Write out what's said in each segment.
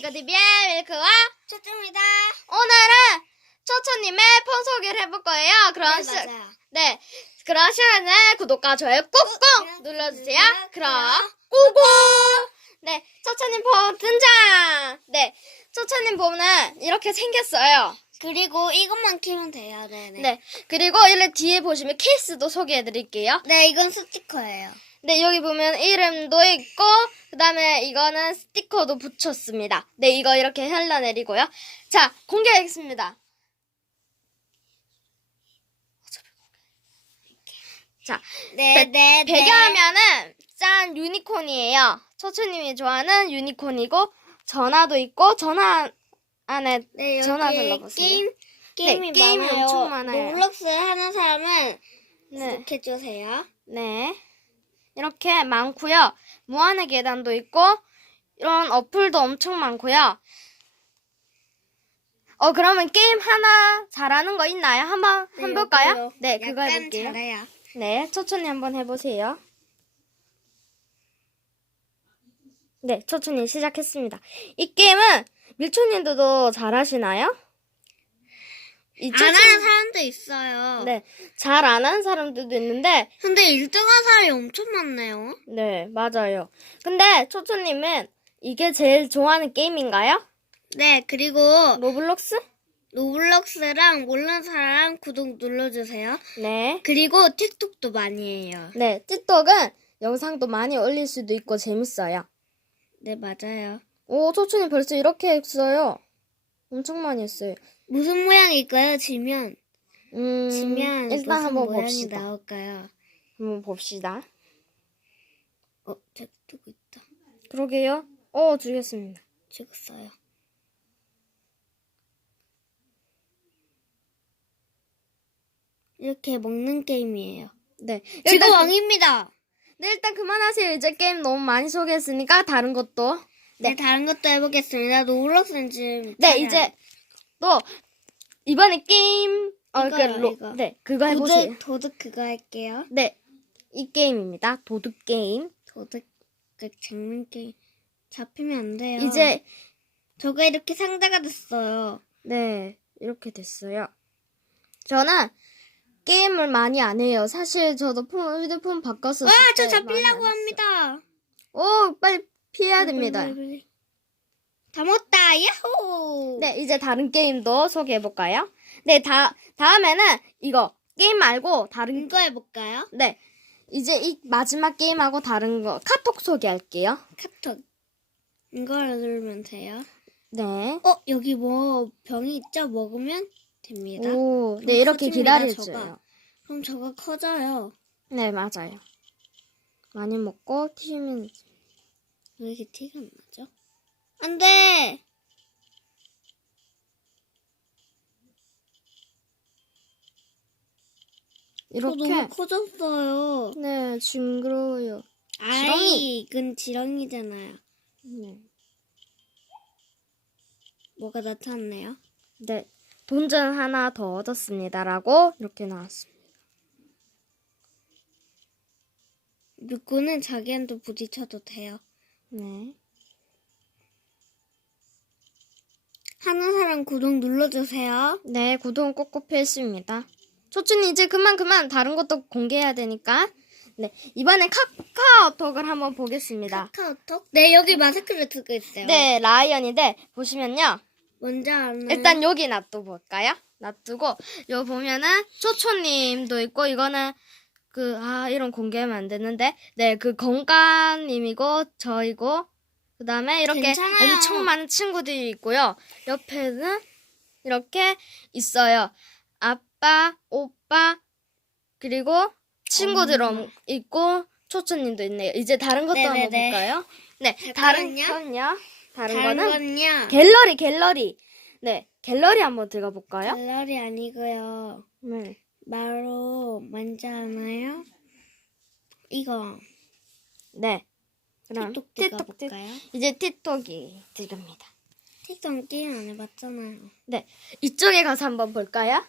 이거 디비의 밀크와 초점입니다. 오늘은 초초님의 폰 소개를 해볼 거예요. 그럼 네, 시, 맞아요. 네, 그럼 시간에 구독과 좋아요 꾹꾹 꾹 눌러주세요. 그럼 꾸꾸 네, 초초님 폰 등장. 네, 초초님 폰은 이렇게 생겼어요. 그리고 이것만 키면 돼요. 네네. 네, 그리고 이렇게 뒤에 보시면 케이스도 소개해드릴게요. 네, 이건 스티커예요. 네, 여기 보면 이름도 있고, 그 다음에 이거는 스티커도 붙였습니다. 네, 이거 이렇게 흘러내리고요. 자, 공개하겠습니다. 자, 네, 배- 네, 네. 배경화면은 짠 유니콘이에요. 초초님이 좋아하는 유니콘이고, 전화도 있고, 전화 안에 네, 전화 눌러보세요. 게임 게임이, 네, 게임이 많아요. 엄청 많아요. 로블록스 하는 사람은 네. 구독해 주세요. 네. 이렇게 많고요. 무한의 계단도 있고 이런 어플도 엄청 많고요. 어 그러면 게임 하나 잘하는 거 있나요? 한번 해볼까요? 네, 그거 약간 해볼게요. 잘해요. 네, 초초님 한번 해보세요. 네, 초초님 시작했습니다. 이 게임은 밀초님도 잘하시나요? 이안 하는 사람도 있어요. 네, 잘 안 하는 사람들도 있는데 근데 1등한 사람이 엄청 많네요. 네, 맞아요. 근데 초초님은 이게 제일 좋아하는 게임인가요? 네, 그리고 로블록스? 로블록스랑 모르는 사람 구독 눌러주세요. 네. 그리고 틱톡도 많이 해요. 네, 틱톡은 영상도 많이 올릴 수도 있고 재밌어요. 네, 맞아요. 오, 초초님 벌써 이렇게 했어요. 엄청 많이 했어요. 무슨 모양일까요? 지면 음, 지면 일단 무슨 한번 모양이 봅시다. 나올까요? 한번 봅시다. 어, 저 뜨고 있다. 그러게요. 어, 주겠습니다. 찍었어요. 이렇게 먹는 게임이에요. 네. 지금 일단, 왕입니다. 네, 일단 그만하세요. 이제 게임 너무 많이 소개했으니까 다른 것도. 네, 다른 것도 해보겠습니다. 노블록스는 지금 네, 잘 이제 또 이번에 게임 어, 그 이거요, 로, 이거. 네, 그거 해보세요. 도둑, 도둑 그거 할게요. 네, 이 게임입니다. 도둑 게임. 도둑 그 장면 게임 잡히면 안 돼요. 이제 저가 이렇게 상자가 됐어요. 네 이렇게 됐어요. 저는 게임을 많이 안 해요. 사실 저도 폰, 휴대폰 바꿨었을 와, 저때 잡히려고. 합니다. 오, 빨리 피해야 됩니다. 빨리, 빨리, 빨리. 다 먹다. 야호. 네, 이제 다른 게임도 소개해 볼까요? 네, 다 다음에는 이거 게임 말고 다른 이거 해볼까요? 네. 이제 이 마지막 게임하고 다른 거 카톡 소개할게요. 카톡. 이걸 누르면 돼요. 네. 어, 여기 뭐 병이 있죠? 먹으면 됩니다. 오, 네, 이렇게 커집니다, 기다려줘요. 저가. 그럼 저가 커져요. 네, 맞아요. 많이 먹고 튀면 왜 이렇게 티가 안 나죠? 안 돼! 저 이렇게 너무 커졌어요. 네, 징그러워요. 아이, 지렁이. 이건 지렁이잖아요. 네. 뭐가 나타났네요. 네. 돈전 하나 더 얻었습니다라고 이렇게 나왔습니다. 누구는 자기한테 부딪혀도 돼요. 네. 하는 사람 구독 눌러주세요. 네, 구독 꼭꼭 필수입니다. 초춘 이제 그만 그만 다른 것도 공개해야 되니까. 네, 이번엔 카카오톡을 한번 보겠습니다. 카카오톡? 네, 여기 마스크를 두고 있어요. 네, 라이언인데 보시면요. 먼저 하는 일단 여기 놔둬 볼까요? 놔두고 요 보면은 초초님도 있고 이거는 그 아 이런 공개하면 안 되는데 네 그 건강님이고 저이고 그 다음에 이렇게 괜찮아요. 엄청 많은 친구들이 있고요 옆에는 이렇게 있어요 아빠 오빠 그리고 친구들 엄마. 엄- 있고 초초님도 있네요 이제 다른 것도 한번 네네네. 볼까요? 네 다른 잠깐만요. 건요 다른, 다른 거는 건요. 갤러리, 갤러리. 네, 갤러리 한번 들어가 볼까요? 갤러리 아니고요. 네. 바로 먼저 하나요? 이거 네. 그럼 틱톡 틱톡, 들어볼까요? 이제 틱톡이 들립니다. 틱톡 게임 안 해봤잖아요. 네, 이쪽에 가서 한번 볼까요?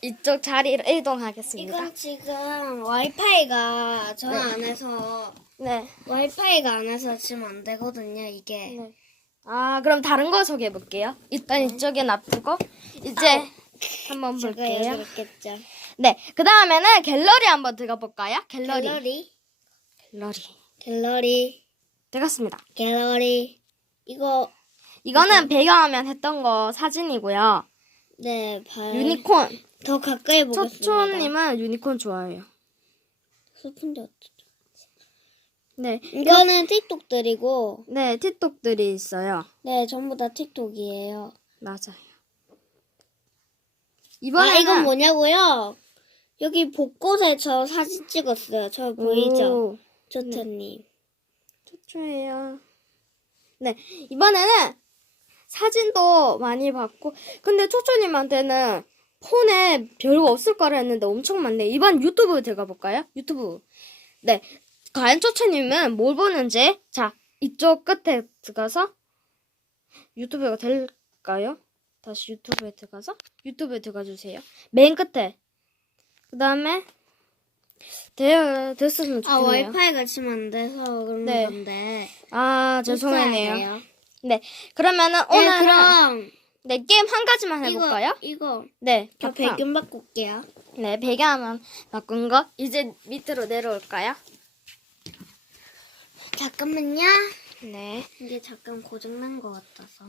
이쪽 자리로 이동하겠습니다. 이건 지금 와이파이가 저 네. 안에서 네. 와이파이가 안에서 지금 안 되거든요. 이게 네. 아, 그럼 다른 거 소개해 볼게요. 일단 이쪽에 놔두고 이제 한번 제가 볼게요. 여기 있겠죠. 네, 그 다음에는 갤러리 한번 들어가 볼까요? 갤러리. 갤러리. 갤러리. 갤러리. 들어갔습니다. 갤러리. 이거 이거는 배경화면 했던 거 사진이고요. 네 봐요. 유니콘. 더 가까이 보겠습니다. 초초님은 유니콘 좋아해요. 슬픈데 어쩌죠? 네, 이거는 틱톡들이고, 네, 틱톡들이 있어요. 네 전부 다 틱톡이에요. 맞아요. 아 이번에는 이건 뭐냐고요? 여기 곳곳에 저 사진 찍었어요. 저 보이죠? 오, 조트님. 초초예요. 네, 이번에는 사진도 많이 봤고, 근데 초초님한테는 폰에 별거 없을 거라 했는데 엄청 많네. 이번 유튜브 들어가 볼까요? 유튜브. 네, 과연 초초님은 뭘 보는지, 자, 이쪽 끝에 들어가서 유튜브가 될까요? 다시 유튜브에 들어가서 유튜브에 들어가 주세요. 맨 끝에. 그 다음에 되, 됐으면 아 좋겠네요. 와이파이가 지금 안 돼서 그런 네. 건데. 아, 죄송하네요. 있어야 돼요. 네, 그러면은 네, 오늘은 그럼 네 게임 한 가지만 해볼까요? 이거 이거 네, 저 바탕. 배경 바꿀게요. 네, 배경만 바꾼 거 이제 밑으로 내려올까요? 잠깐만요. 네, 이게 잠깐 고장난 것 같아서.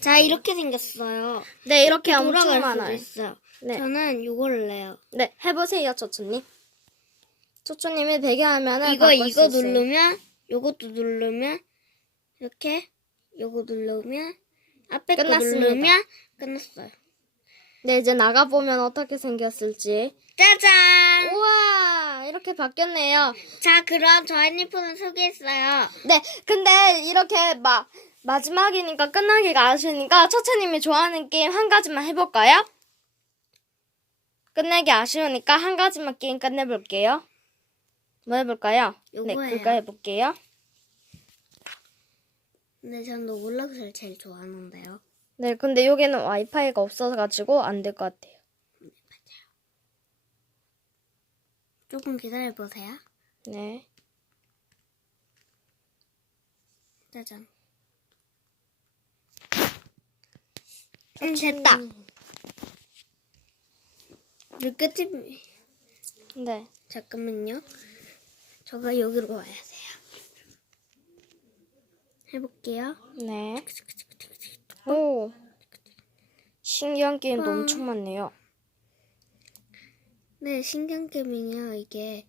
자 이렇게 생겼어요. 네 이렇게 엄청 돌아갈 수도 많아요. 있어요. 네, 저는 이걸 내요. 네 해보세요, 초초님. 초초님이 배경화면을 이거 바꿀 수 이거 있어요. 누르면 요것도 누르면 이렇게 요거 누르면 앞에 거 끝났습니다. 누르면 끝났어요. 네, 이제 나가 보면 어떻게 생겼을지. 짜잔! 우와, 이렇게 바뀌었네요. 자 그럼 저 핸드폰을 소개했어요. 네, 근데 이렇게 막 마지막이니까 끝나기가 아쉬우니까 초초님이 좋아하는 게임 한 가지만 해볼까요? 끝내기 아쉬우니까 한 가지만 게임 끝내볼게요. 뭐 해볼까요? 네, 요거예요. 그거 해볼게요. 근데 전 로블록스를 제일 좋아하는데요. 네, 근데 여기는 와이파이가 없어가지고 안 될 것 같아요. 조금 기다려 보세요. 네. 짜잔. 음, 됐다. 물끝이 네. 잠깐만요. 저가 여기로 와야 돼요. 해볼게요. 네. 오. 신기한 게임도 빵. 엄청 많네요. 네, 신경 게임이요 이게.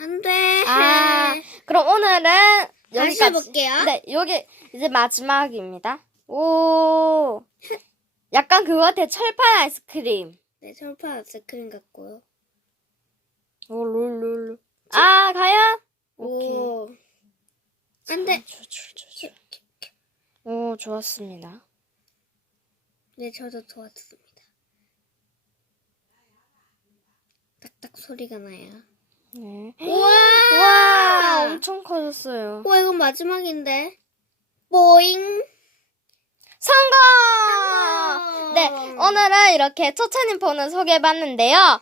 안 돼. 아, 그럼 오늘은 다시 여기까지. 해볼게요. 네, 여기 이제 마지막입니다. 오, 약간 그거 같아. 철판 아이스크림. 네, 철판 스크린 같고요. 오, 룰룰루. 아, 가요? 오케이. 오. 안 돼. 주, 주, 주, 주. 오, 좋았습니다. 네, 저도 도왔습니다. 딱딱 소리가 나요. 네. 우와! 와, 엄청 커졌어요. 우와, 이건 마지막인데. 보잉! 성공! 네, 오늘은 이렇게 초초님 폰을 소개해봤는데요.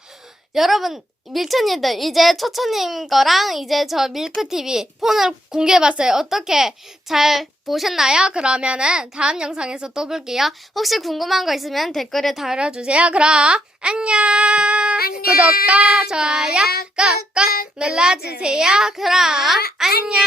여러분, 밀초님들, 이제 초초님 거랑 이제 저 밀크TV 폰을 공개해봤어요. 어떻게 잘 보셨나요? 그러면은 다음 영상에서 또 볼게요. 혹시 궁금한 거 있으면 댓글에 달아주세요. 그럼, 안녕! 안녕. 구독과 좋아요 꾹꾹 눌러주세요. 그럼, 안녕!